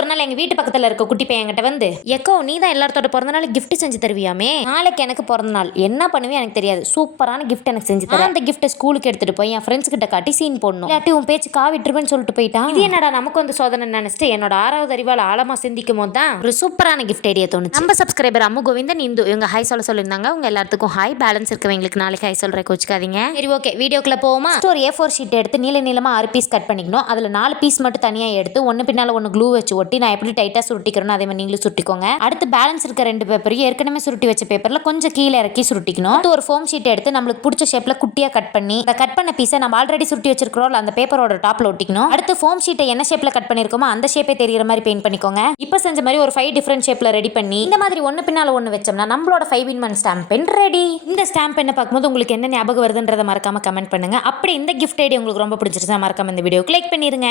ஒரு நாள் எங்க வீட்டு பக்கத்துல இருக்க குட்டி பையன் என்கிட்ட வந்து, எக்கோ நீ தான் எல்லாத்தோட பிறந்த நாள் கிஃப்ட் செஞ்சு தருவியாமே, நாளைக்கு எனக்கு பிறந்த நாள் என்ன பண்ணுவே எனக்கு தெரியாது, சூப்பரான கிஃப்ட் எனக்கு செஞ்சு தர, அந்த கிஃப்ட் ஸ்கூலுக்கு எடுத்துட்டு போய் என் ஃப்ரெண்ட்ஸ் கிட்ட காட்டி சீன் போடணும், இல்லாட்டி உன் பேச்சு காவிட்டுருவேன்னு சொல்லிட்டு போயிட்டான். இது என்னடா நமக்கு வந்து சோதனை நினைச்சிட்டு என்னோட 6வது அறிவால ஆழமா சிந்திக்கும் போது தான் ஒரு சூப்பரான கிஃப்ட் ஐடியா தோணுச்சு. நம்ம சப்ஸ்கிரைபர் அம்மு கோவிந்தன் இந்து இவங்க ஹாய் சொல்லியிருந்தாங்க. உங்க எல்லாத்துக்கும் ஹாய். பேலன்ஸ் இருக்கவங்களுக்கு நாளைக்கு ஹாய் சொல்ற கோச்சுக்காதீங்க. சரி ஓகே, வீடியோக்குள்ள போவோமா. ஒரு A4 ஷீட் எடுத்து நீளமா 6 பீஸ் கட் பண்ணிக்கணும். அதுல 4 பீஸ் மட்டும் தனியா எடுத்து ஒன்னு பின்னால ஒன்னு க்ளூ வச்சு ஒட்டி நான் எப்படி டைட்டா சுருட்டிக்கிறேனோ அதே மாதிரி நீங்களும் சுருட்டிக்கோங்க. அடுத்து பேலன்ஸ் இருக்க 2 பேப்பரையும் ஏற்கனவே சுருட்டி வச்ச பேப்பர்ல கொஞ்சம் கீழே இறக்கி சுருட்டிக்கணும். அடுத்து ஒரு ஃபோம் ஷீட் எடுத்து நம்மளுக்கு பிடிச்ச ஷேப்ல குட்டியா கட் பண்ணி அந்த கட் பண்ண பீஸை நம்ம ஆல்ரெடி சுருட்டி வச்சிருக்கிறோம் அந்த பேப்பரோட டாப்ல ஒட்டிக்கணும். அடுத்து ஃபோம் ஷீட்டை என்ன ஷேப்ல கட் பண்ணிருக்கோமோ அந்த ஷேப்பே தெரியுற மாதிரி பெயிண்ட் பண்ணிக்கோங்க. இப்போ செஞ்ச மாதிரி ஒரு 5 டிஃபரண்ட் ஷேப்ல ரெடி பண்ணி இந்த மாதிரி ஒன்னு பின்னால ஒன்னு வச்சோம்னா நம்மளோட 5-in-1 ஸ்டாம்ப் பென் ரெடி. இந்த ஸ்டாம்ப் பென்னை பார்க்கும்போது உங்களுக்கு என்ன ஞாபகம் வருதுன்றதை மறக்காம கமெண்ட் பண்ணுங்க. அப்படி இந்த கிஃப்ட் ஐடியா உங்களுக்கு ரொம்ப பிடிச்சிருச்சா மறக்காம இந்த வீடியோக்கு லைக் பண்ணிருங்க.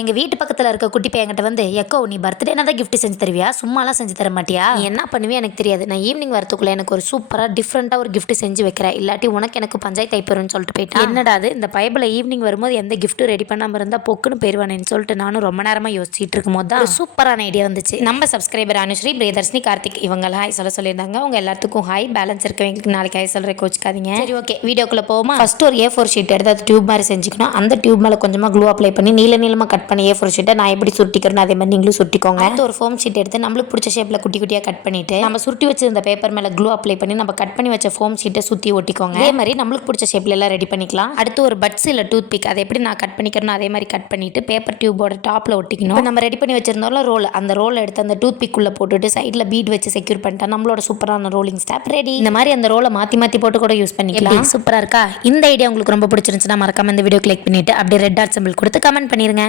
எங்க வீட்டு பக்கத்துல இருக்க குட்டி பையன்கிட்ட வந்து, எக்கோ நீ பர்த்டே தான் கிஃப்ட் செஞ்சு தருவியா, சும்மாலாம் செஞ்சு தர மாட்டியா, நீ என்ன பண்ணுவே எனக்கு தெரியாது, நான் ஈவினிங் வரதுக்குள்ள எனக்கு ஒரு சூப்பரா டிஃப்ரெண்டா ஒரு கிஃப்ட் செஞ்சு வைக்கிறேன், இல்லாட்டி உனக்கு எனக்கு பஞ்சாயத்து ஐப்பருன்னு சொல்லிட்டு போயிட்டா. என்னடா அது இந்த பைபிள ஈவினிங் வரும்போது எந்த கிஃப்ட்டும் ரெடி பண்ணாம இருந்தா பொக்குன்னு போயிருவானேன்னு சொல்லிட்டு நானும் ரொம்ப நேரமா யோசிச்சுட்டு இருக்கும் போது தான் சூப்பரான ஐடியா வந்துச்சு. நம்ம சப்ஸ்கிரைபர் அனுஸ்ரீ, பிரியதர்ஷினி, கார்த்திக் இவங்க ஹாய் சொல்லியிருந்தாங்க. உங்க எல்லாத்துக்கும் ஹாய். பேலன்ஸ் இருக்கவங்களுக்கு நாளைக்கு ஹாய் சொல்ற கோச்சுக்காதீங்க. சரி ஓகே, வீடியோக்குள்ள போவோமா. ஃபர்ஸ்ட் ஒரு A4 ஷீட் எடுத்து அது டியூப் மாதிரி செஞ்சுக்கணும். அந்த டியூப் மேல கொஞ்சமா க்ளூ அப்ளை பண்ணி நீளமா கட் பண்ணி A4 ஷீட்டை நான் எப்படி சுருட்டிக்கிறேன் அதே மாதிரி நீங்களும் சுருட்டிக்கோங்க. அடுத்து ஒரு ஃபோம் ஷீட் எடுத்து நம்மளுக்கு பிடிச்ச ஷேப்ல குட்டி குட்டியா கட் பண்ணிட்டு நம்ம சுருட்டி வச்சிருந்த பேப்பர் மேல க்ளூ அப்ளை பண்ணி நம்ம கட் பண்ணி வச்ச ஃபோம் ஷீட்டை சுத்தி ஒட்டிக்கோங்க. அதே மாதிரி நம்மளுக்கு பிடிச்ச ஷேப்ல எல்லாம் ரெடி பண்ணிக்கலாம். அடுத்து ஒரு பட்ஸ் இல்ல டூத் பிக் அதை எப்படி நான் கட் பண்ணிக்கிறேன் அதே மாதிரி கட் பண்ணிட்டு பேப்பர் டியூபோட டாப்ல ஒட்டிக்கணும். நம்ம ரெடி பண்ணி வச்சிருந்தோம்ல ரோல், அந்த ரோல் எடுத்து அந்த டூத் பிக் உள்ள போட்டுட்டு சைட்ல பீட் வச்சு செக்யூர் பண்ணிட்டா நம்மளோட சூப்பரான ரோலிங் ஸ்டாப் ரெடி. இந்த மாதிரி அந்த ரோலை மாத்தி போட்டு கூட யூஸ் பண்ணிக்கலாம். சூப்பரா இருக்கா? இந்த ஐடியா உங்களுக்கு ரொம்ப பிடிச்சிருந்துச்சுன்னா மறக்காம இந்த வீடியோ கிளிக் பண்ணிட்டு அப்படியே ரெட் டாட் சிம்பிள் கொடுத்து கமெண்ட் பண்ணிருங்க.